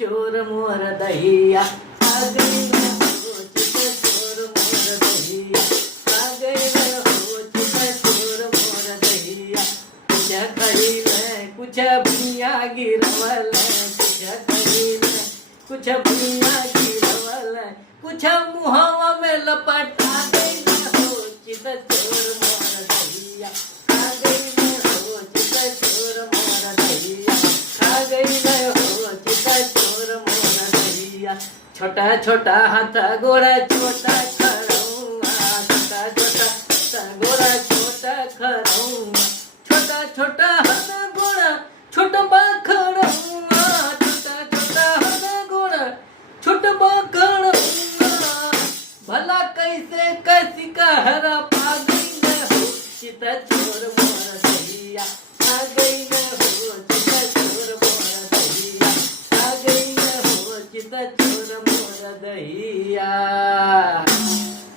चोर मोर दहिया आ गई मैं हो चित चोर मोर दहिया आ गई मैं हो चित चोर मोर दहिया कुछ खड़ी में कुछ भैया गिरवल कुछ खड़ी में कुछ भैया गिरवल कुछ मुहवा में लपटा गई मैं हो चित चोर मोर दहिया आ गई मैं हो चित चोर मोर दहिया आ गई मैं हो चित चोर मोर दहिया छोटा छोटा हाथ गोरा छोटा खड़ौआ छोटा छोटा हाथ गोरा छोटा खड़ौआ छोटा छोटा हाथ गोरा छोटा खड़ौआ छोटा छोटा हाथ गोरा छोटा खड़ौआ भला कैसे कैसी कहरा पा गई मैं हो चित चोर मोर दहिया आ गई मैं हो चित चोर मोर दहिया आ गई मैं हो चित चोर मोर दहिया।